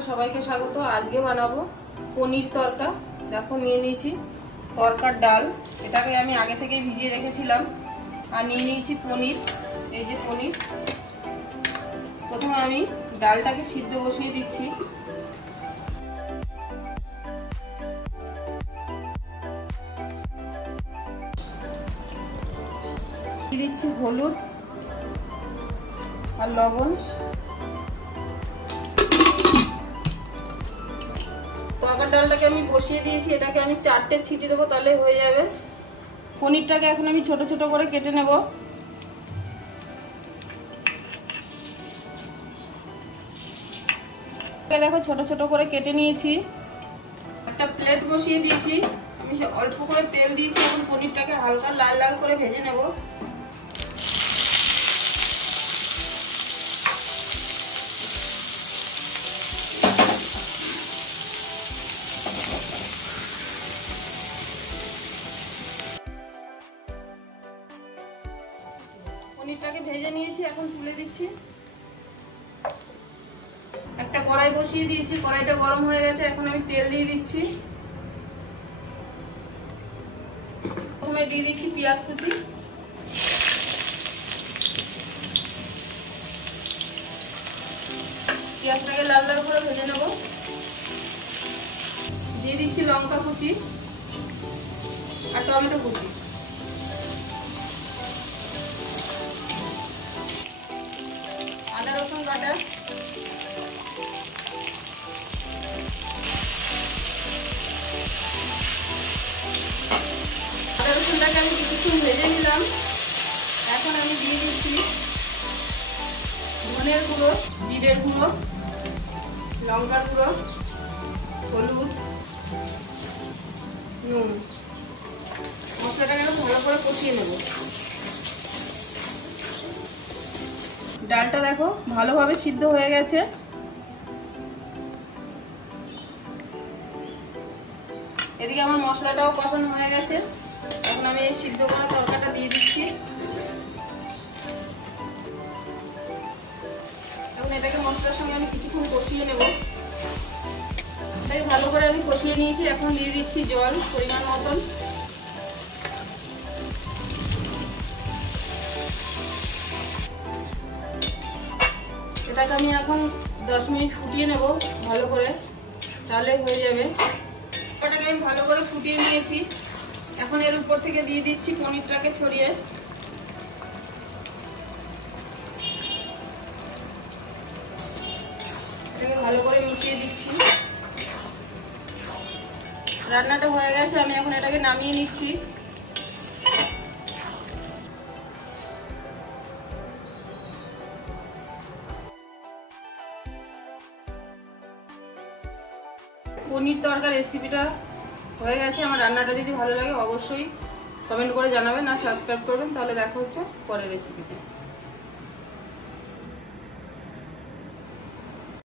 রান্নাঘরে সবাইকে স্বাগত। আজকে বানাবো পনির তরকা। দেখো নিয়ে নিয়েছি তরকার ডাল, এটাকে আমি আগে থেকেই ভিজিয়ে রেখেছিলাম। আর নিয়ে নিয়েছি পনির, এই যে পনির। প্রথমে আমি ডালটাকে সিদ্ধ বসিয়ে দিচ্ছি। দিয়ে দিচ্ছি হলুদ আর লবণ। তরকার ডালটাকে আমি বসিয়ে দিয়েছি, এটাকে আমি 4টে ছিটি দেবো, তাহলে হয়ে যাবে। পনিরটাকে এখন আমি ছোট ছোট করে কেটে নেব। দেখো ছোট ছোট করে কেটে নিয়েছি। একটা প্লেট বসিয়ে দিয়েছি, আমি অল্প করে তেল দিয়েছি। এখন পনিরটাকে হালকা লাল লাল করে ভেজে নেব। পনিরটাকে ভেজে নিয়েছি, এখন তুলে দিচ্ছি। একটা কড়াই বসিয়ে দিয়েছি, কড়াইটা গরম হয়ে গেছে। এখন আমি তেল দিয়ে দিচ্ছি। প্রথমে দিয়ে দিচ্ছি পেঁয়াজ কুচি। পেঁয়াজটাকে লাল লাল করে ভেজে নেব। দিয়ে দিচ্ছি লঙ্কা কুচি আর টমেটো কুচি। আদা রসুন বাটা। আদা রসুনটাকে আমি কিছুক্ষণ ভেজে নিলাম। এখন আমি দিয়ে দিচ্ছি ধনের গুঁড়ো, জিরের গুঁড়ো, লঙ্কার গুঁড়ো, হলুদ, নুন। মশলাটাকে ভালো করে কষিয়ে নেব। ডালটা দেখো ভালোভাবে সিদ্ধ হয়ে গেছে। এদিকে আমার মশলাটাও কষানো হয়ে গেছে। এখন আমি এই সিদ্ধ করা তরকাটা দিয়ে দিচ্ছি। এখন এটাকে মশলার সঙ্গে আমি কিছুক্ষণ কষিয়ে নেব। এটাকে ভালো করে আমি কষিয়ে নিয়েছি। এখন দিয়ে দিচ্ছি জল পরিমাণ মতন। এটাকে আমি এখন 10 মিনিট ফুটিয়ে নেব ভালো করে, তাহলে হয়ে যাবে। এটাকে আমি ভালো করে ফুটিয়ে নিয়েছি। এখন এর উপর থেকে দিয়ে দিচ্ছি পনিরটাকে ছড়িয়ে। এটাকে ভালো করে মিশিয়ে দিচ্ছি। রান্নাটা হয়ে গেছে, আমি এখন এটাকে নামিয়ে নিচ্ছি। পনির তরকার রেসিপিটা হয়ে গেছে। আমার রান্নাটা যদি ভালো লাগে অবশ্যই কমেন্ট করে জানাবেন আর সাবস্ক্রাইব করবেন। তাহলে দেখা হচ্ছে পরের রেসিপিতে।